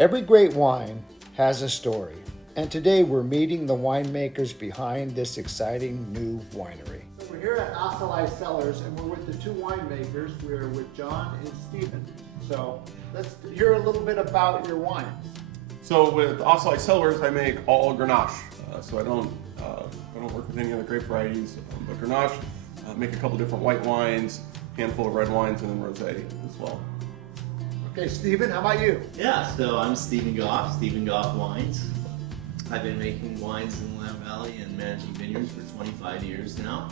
Every great wine has a story, and today we're meeting the winemakers behind this exciting new winery. We're here at Ocelli Cellars, and we're with the two winemakers. We're with John and Stephen. So let's hear a little bit about your wines. So with Ocelli Cellars, I make all Grenache. So I don't work with any other grape varieties, but Grenache. Make a couple different white wines, handful of red wines, and then rosé as well. Okay, Stephen, how about you? Yeah, so I'm Stephen Goff, Stephen Goff Wines. I've been making wines in the Willamette Valley and managing vineyards for 25 years now.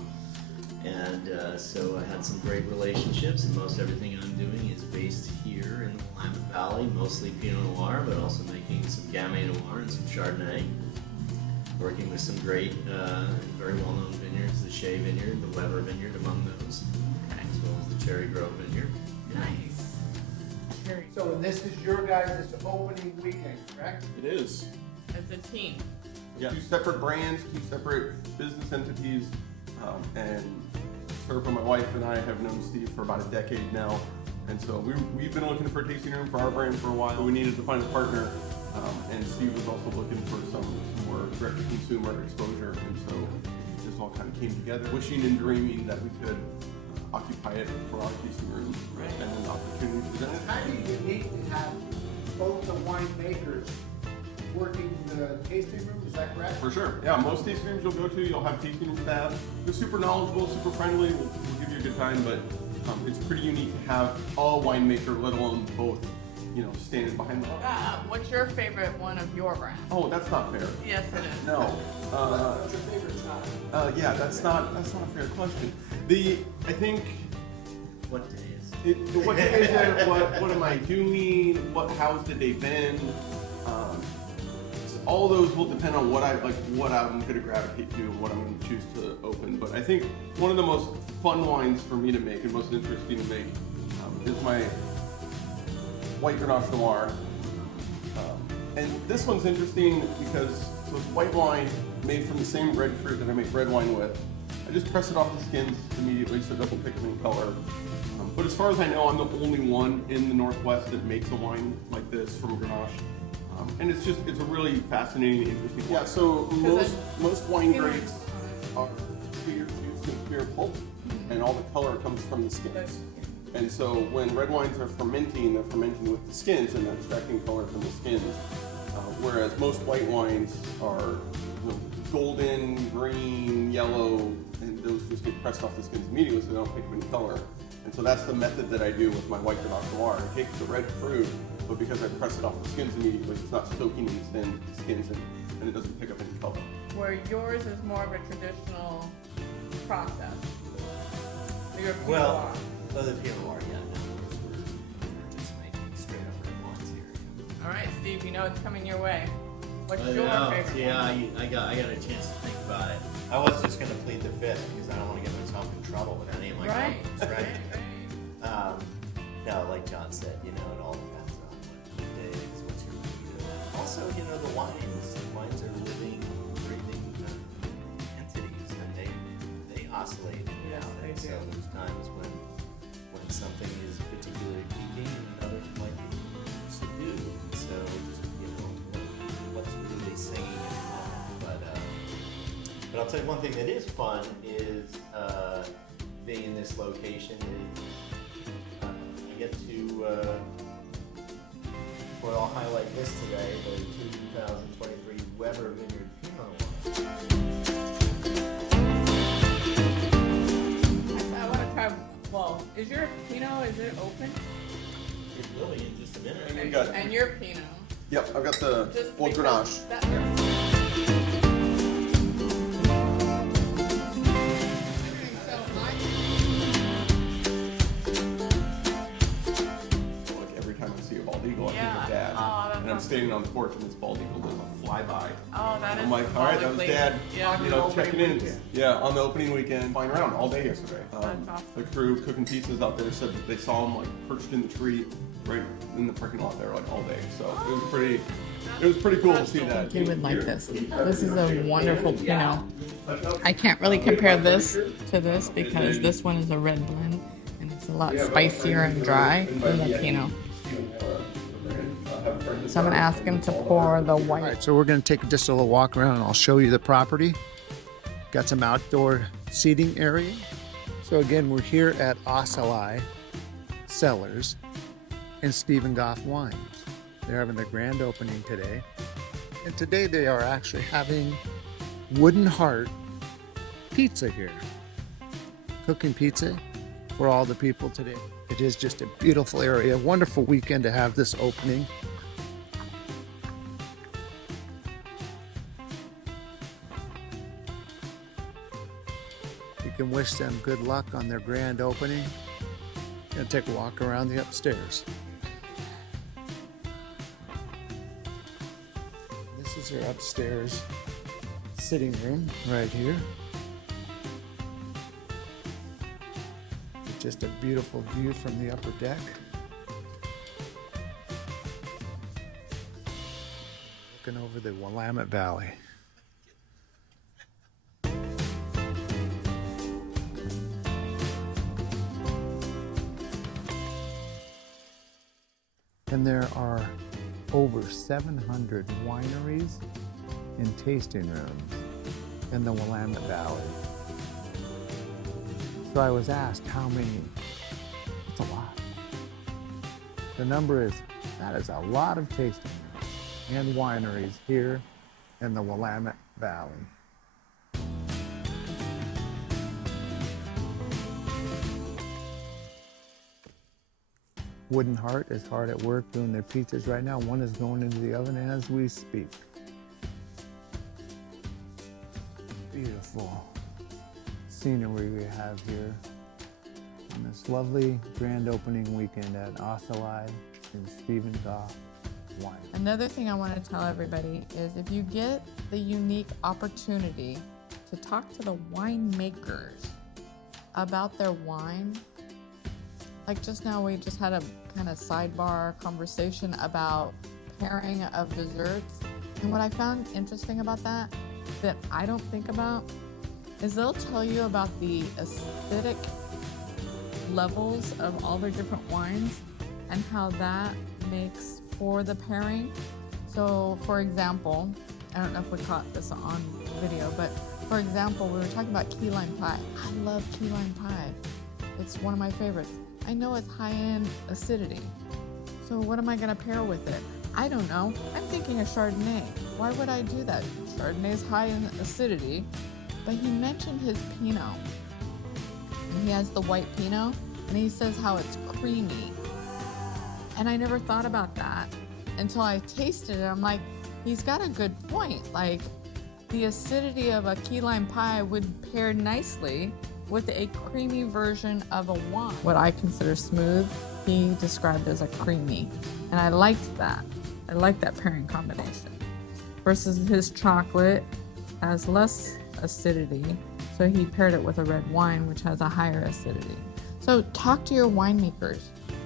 And so I had some great relationships, and most everything I'm doing is based here in the Willamette Valley, mostly Pinot Noir, but also making some Gamay Noir and some Chardonnay. Working with some great, very well-known vineyards, the Shea Vineyard, the Weber Vineyard among those, as well as the Cherry Grove Vineyard. Nice. So this is your guys' opening weekend, correct? It is. As a team. Yeah. Two separate brands, two separate business entities, and Serpa, my wife, and I have known Steve for about a decade now, and so we've been looking for a tasting room for our brand for a while. We needed to find a partner, and Steve was also looking for some more direct-to-consumer exposure, and so it just all kind of came together, wishing and dreaming that we could occupy it for our tasting room, right. And then the opportunity presented. It's kind of unique to have both the winemakers working the tasting room, is that correct? For sure, yeah. Most tasting rooms you'll go to, you'll have tasting room staff. They're super knowledgeable, super friendly, we'll give you a good time, but it's pretty unique to have a winemaker, let alone both, standing behind the What's your favorite one of your brand? Oh, that's not fair. Yes, it is. No. What's your favorite style? Yeah, that's not a fair question. I think What day is it? what day is it? What am I doing? How's the day been? All those will depend on what I'm going to gravitate to and what I'm going to choose to open. But I think one of the most fun wines for me to make and most interesting to make is my White Grenache Noir. And this one's interesting because it's white wine made from the same red fruit that I make red wine with. I just press it off the skins immediately so it doesn't pick up any color. But as far as I know, I'm the only one in the Northwest that makes a wine like this from Grenache. And it's a really fascinating, interesting wine. Yeah, so most wine grapes are clear juice and clear pulp, and all the color comes from the skins. And so when red wines are fermenting, they're fermenting with the skins and they're extracting color from the skins. Whereas most white wines are golden, green, yellow, and those just get pressed off the skins immediately so they don't pick up any color. And so that's the method that I do with my White Grenache Noir. I take the red fruit, but because I press it off the skins immediately, it's not soaking in the skins and it doesn't pick up any color. Where yours is more of a traditional process. Your Pinot Well, Noir. the Pinot Noir, yeah, no, we're just making straight up red wines here. All right, Steve, it's coming your way. What's your favorite yeah, one? I got a chance to think about it. I was just going to plead the fifth because I don't want to get myself in trouble with any of my comments, right? No, like John said, it all depends on what day it is, what's your mood. And also, the wines are living, breathing entities, and they oscillate. Yes, they do. So there's times when something is particularly peaking and others might be subdued. So just, what's really singing in the moment. But I'll tell you one thing that is fun is being in this location is I get to, I'll highlight this today, the 2023 Weber Vineyard Pinot Noir. I want to try, is your Pinot, is it open? It will be in just a minute. And you got- And your Pinot? Yep, I've got the Just Old because Grenache. that- Every time I see a bald eagle, I think Yeah. of Dad. Oh, that's and I'm awesome. standing on the porch and this bald eagle does a flyby. Oh, that is I'm like, all right, that was Dad. Yeah. Checking in. Yeah, on the opening weekend, flying around all day yesterday. That's awesome. The crew cooking pizzas out there said that they saw him perched in the tree right in the parking lot there all day. So it was pretty cool to see that. You would like this. This is a wonderful Pinot. I can't really compare this to this because this one is a red blend and it's a lot spicier and dry than the Pinot. So I'm gonna ask him to pour the white. All right, so we're gonna take just a little walk around and I'll show you the property. Got some outdoor seating area. So again, we're here at Ocelli, Cellars, and Stephen Goff Wines. They're having their grand opening today. And today they are actually having Wooden Heart pizza here. Cooking pizza for all the people today. It is just a beautiful area, wonderful weekend to have this opening. You can wish them good luck on their grand opening. Gonna take a walk around the upstairs. This is their upstairs sitting room right here. Just a beautiful view from the upper deck. Looking over the Willamette Valley. And there are over 700 wineries and tasting rooms in the Willamette Valley. So I was asked how many. It's a lot. The number is, that is a lot of tasting rooms and wineries here in the Willamette Valley. Wooden Heart is hard at work doing their pizzas right now. One is going into the oven as we speak. Beautiful scenery we have here on this lovely grand opening weekend at Ocelli and Stephen Goff Wine. Another thing I want to tell everybody is if you get the unique opportunity to talk to the winemakers about their wine, like just now we just had a kind of sidebar conversation about pairing of desserts. And what I found interesting about that I don't think about is they'll tell you about the acidic levels of all their different wines and how that makes for the pairing. So for example, I don't know if we caught this on video, but for example, we were talking about key lime pie. I love key lime pie. It's one of my favorites. I know it's high in acidity. So what am I gonna pair with it? I don't know. I'm thinking a Chardonnay. Why would I do that? Chardonnay is high in acidity, but he mentioned his Pinot. And he has the white Pinot, and he says how it's creamy. And I never thought about that until I tasted it. I'm like, he's got a good point. Like, the acidity of a key lime pie would pair nicely with a creamy version of a wine. What I consider smooth, he described as a creamy. And I liked that. I like that pairing combination. Versus his chocolate has less acidity, so he paired it with a red wine, which has a higher acidity. So talk to your winemakers.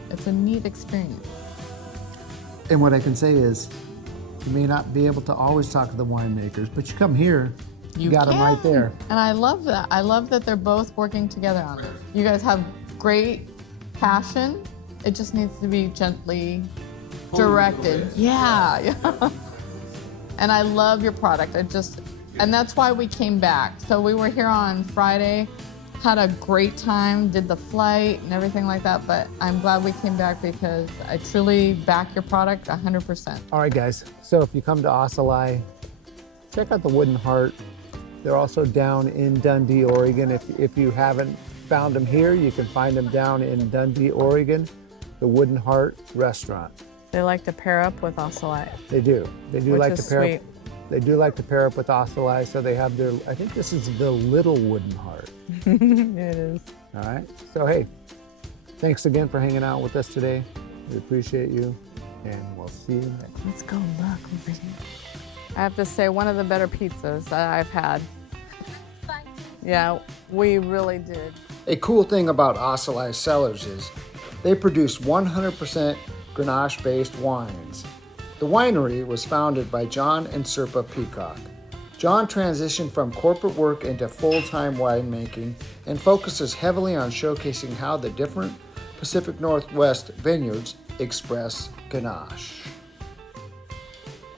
It's a neat experience. And what I can say is, you may not be able to always talk to the winemakers, but you come here, you got them right there. And I love that. I love that they're both working together on it. You guys have great passion. It just needs to be gently directed. Yeah. And I love your product. And that's why we came back. So we were here on Friday, had a great time, did the flight and everything like that, but I'm glad we came back because I truly back your product 100%. All right, guys. So if you come to Ocelli, check out the Wooden Heart. They're also down in Dundee, Oregon. If you haven't found them here, you can find them down in Dundee, Oregon, the Wooden Heart restaurant. They like to pair up with Ocelli. They do. They do Which like is to pair. sweet. They do like to pair up with Ocelli, so they have their. I think this is the Little Wooden Heart. It is. All right. So hey, thanks again for hanging out with us today. We appreciate you, and we'll see you next. Let's go look over here. I have to say, one of the better pizzas that I've had. Yeah, we really did. A cool thing about Ocelli Cellars is they produce 100% Grenache-based wines. The winery was founded by John and Sirpa Peacock. John transitioned from corporate work into full-time winemaking and focuses heavily on showcasing how the different Pacific Northwest vineyards express Grenache.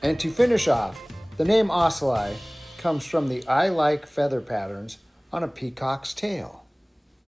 And to finish off, the name Ocelli comes from the eye-like feather patterns on a peacock's tail.